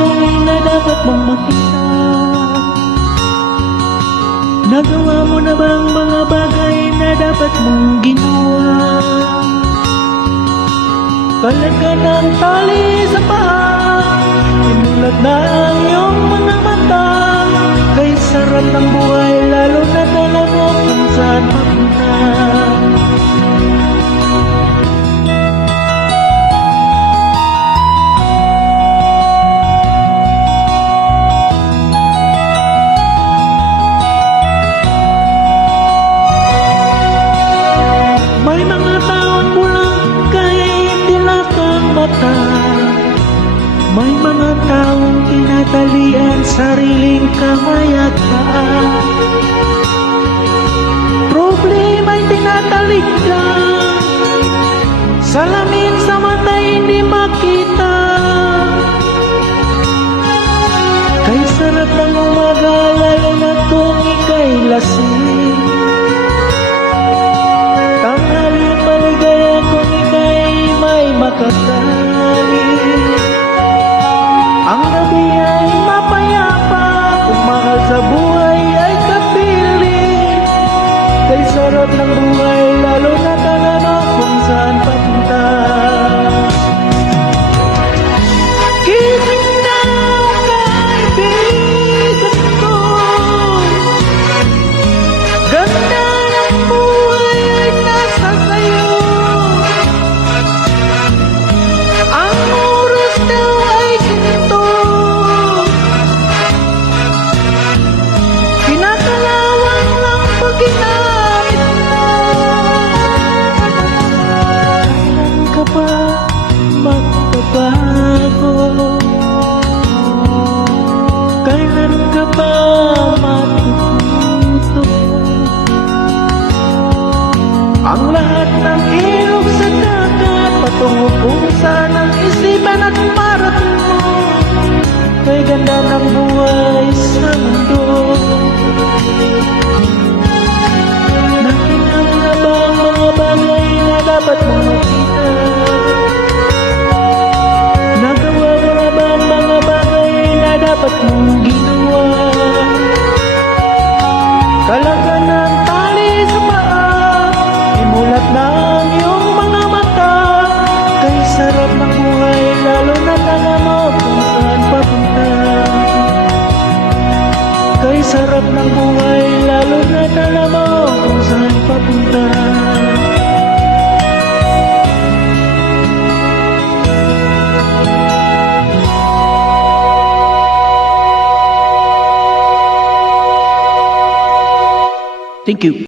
bagay na dapat mong makita? Nagawa mo na bang mga bagay na dapat mong ginawa? Kalagyan ng tali sa paa, imulat na ang iyong mga mata. Kay sarap ng buhay, lalo na alam mo kung saan papunta. May mga taon pulang kay tinatang mata. May mga taong tinatalian sariling kamay at paa. Problema'y tinatalik lang, salamin sa mata hindi makita. Kay sarap ng umaga, lalo na kung ika'y lasing. Tanghali maligaya kung ika'y may makasali. Ang gabi ay mapayapa, kung mahal sa buhay ay kapiling. Kay sarap ng buhay, lalo na talaga kung saan papunta. Gising na kaibigan ko, ganda ng buhay ay nasa sayo. Ang oras daw ay ginto, kinakalawang lang pag ginamit mo. Kailan ka ba magbabago? Kailan ka ba matututo? Ang lahat ng ilog sa dagat, patungo kung saan ang isipan at marating mo. Kay ganda ng buhay sa mundo. Nakita mo na ba ang mga bagay na dapat mong makita? Nagawa mo na ba ang mga bagay na dapat mong ginawa? Kalagyan ng tali sa paa, imulat na ang iyong mga mata. Kay sarap ng buhay, lalo na alam mo kung saan papunta. Kay sarap ng buhay, lalo na alam mo kung saan papunta. Thank you.